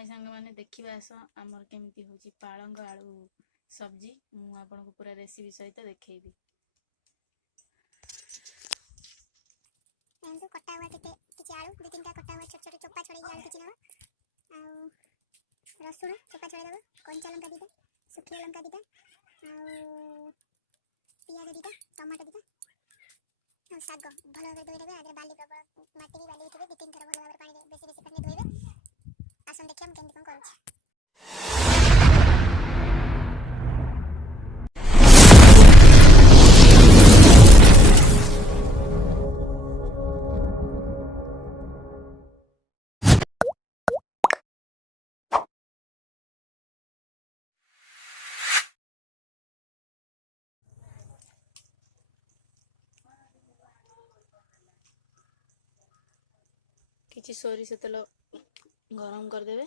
हाय सांग मैंने देखा आस आमर केमती हूँ पालंग आलू सब्जी मु आपको पूरा रेसिपी सहित देखी कटा हुआ किसी आलू दु तीन कटा हुआ छोट छोट चोपा छड़े आलू किसी ना रसुण चोपा छड़े देव कंचा लंका दीटा सुखिया लंका दीटा पियाज दीटा टमाटो दीटा शाग भल भाव धोईदेवे आगे बाली प्रबल माटी भी बाली दु तीन थर भल भाव पानी बेसी बेसी पानी धोइबे आसन देखिए हम केमती कौन करूँ। किसी सोरिष तेल गरम करदेवे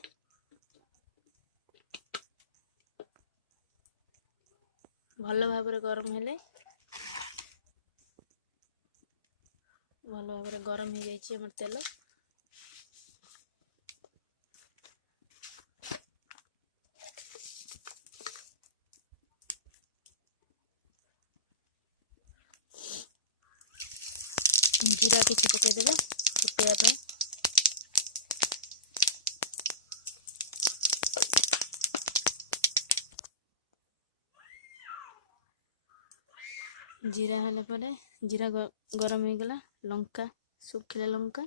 भल भाव गरम हेले भल भाव गरम हो जाइए हमर तेल जीरा किसी पकईदेवे फुटेगा जीरा हला परे जीरा गरम हो गला लंका सुखिला लंका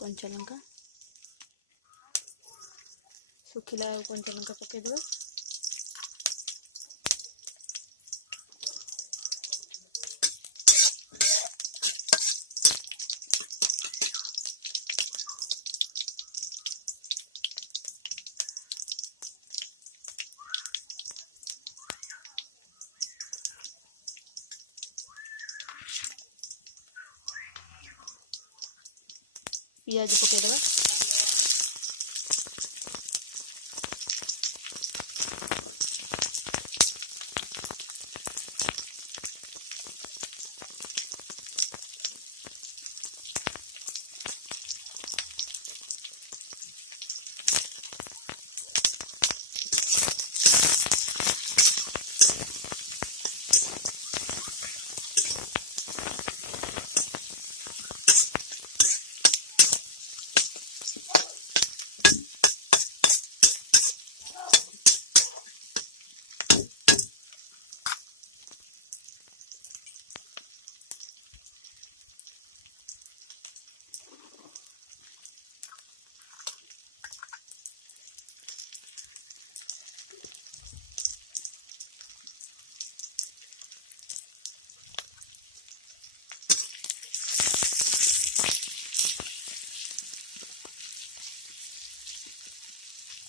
कंचा लंका सुखिला और कंचा लंका पकईदेवे पियाज पकईदेवा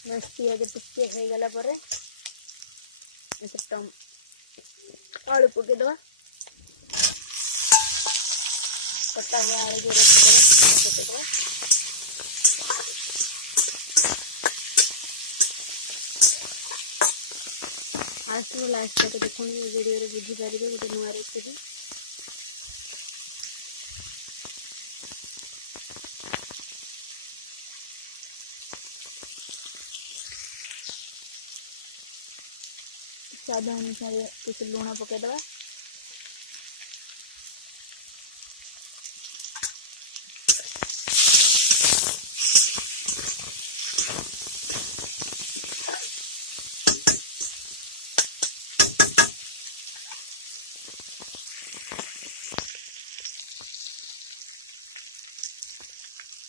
बस पियाज टिके हो गला परे आलू पकईदेवा कटा हुआ आलू जो पकईदेवा फास्ट लास्ट तक देखो वीडियो बुझीपारे गोटे नुआ रेसिपी स्वाद अनुसार किसी लुण पकईदेवा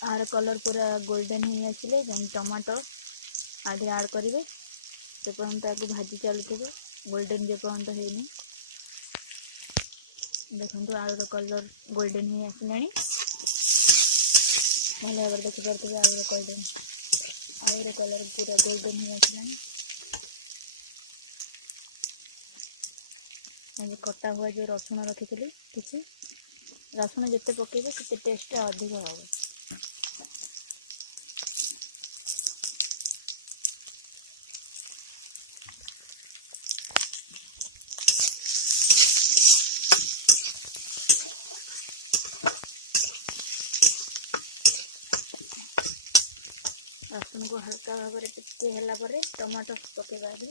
आर कलर पूरा गोल्डन ही आसिले टमाटो आधे ऐड करेंगे से पर्यंत आपको भाजी चलुथे गोल्डन जे पर्यंत होनी देखो आलूर कलर गोल्डन ही आसला भल भाव देखिपे आलूर कलर पूरा गोल्डन ही आसला कटा हुआ जो रसुण रखी किसी रसुण जिते पकेबे से टेस्ट अधिक हम रसुन को हल्का भाव में टिके ହେଲା ପରେ टमाटो पकेଇବା ଏବେ।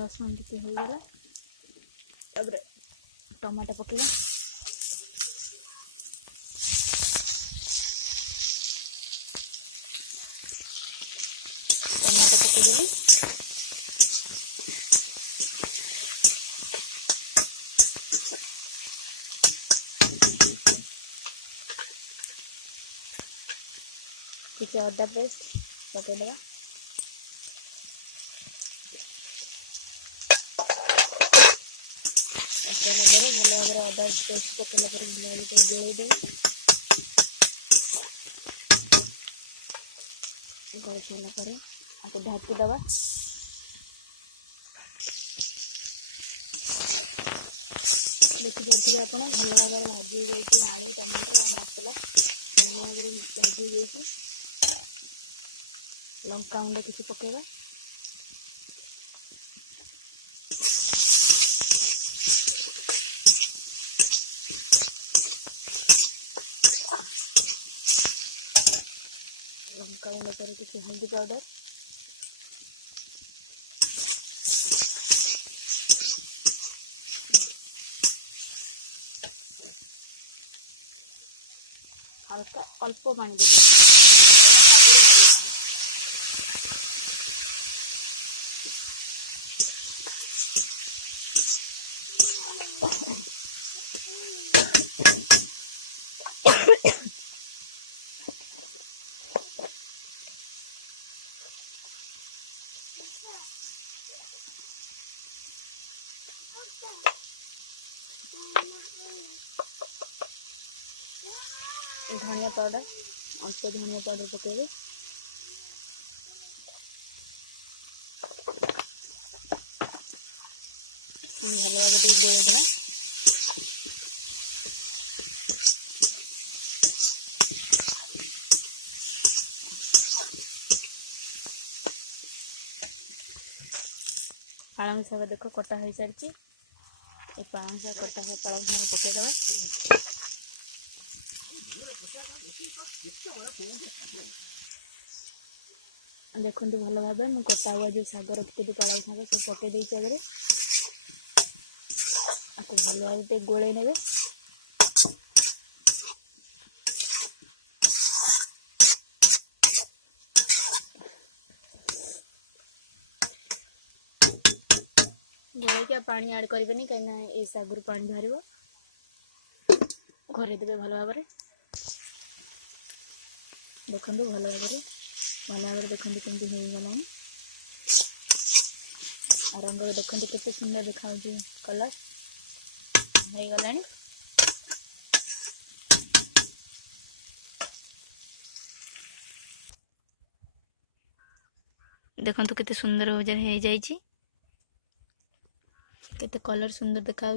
रसुन टिके हो गला तब टमाटो पकेगा। टमाटो पकेदेली ଟିକେ ଅଦା ପେଷ୍ଟ ପକେଇଦେବା। पकेला पर भल भाव अदा पेस्ट पकेला पर भल भाव गोलई देवी गोल सारा आपको ढाकी दबा। देखिपे आप भल भाव भाजी जाइए आलू टमाटो मसला भल भाव भाजी जाइए। लंका गुंड किसी पकेगा। लंका गुंड पर किसी हल्दी पाउडर हल्का अल्प पानी दे धनिया पाउडर अल्प धनिया पाउडर पकेबे। भल भाव गोल देवा। पालंग शाग देख कटा हो सारी पालंग शाग कटा हुआ पालंग शाग पकईदे। देखो भल भाव मुझे कटा हुआ जो शाग रखी पालंग शाग सब पकई देती आगे आपको भल भाव गोले ने गोले क्या पानी ऐड करें कहीं शागर पानी बाहर घरे देवे भल भाव। देखो भल भाव देखते कमी होगला रंग देखते केते सुंदर देखा कलर हो गला। देखो केते सुंदर हो जाइए केते कलर सुंदर देखा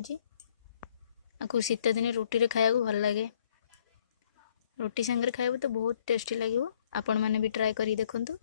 आपको शीत दिन रुटी रे खाया भल लगे। रुटी संगे खाइबो तो बहुत टेस्टी लगे। आपण मैंने भी ट्राई करी देखंतु।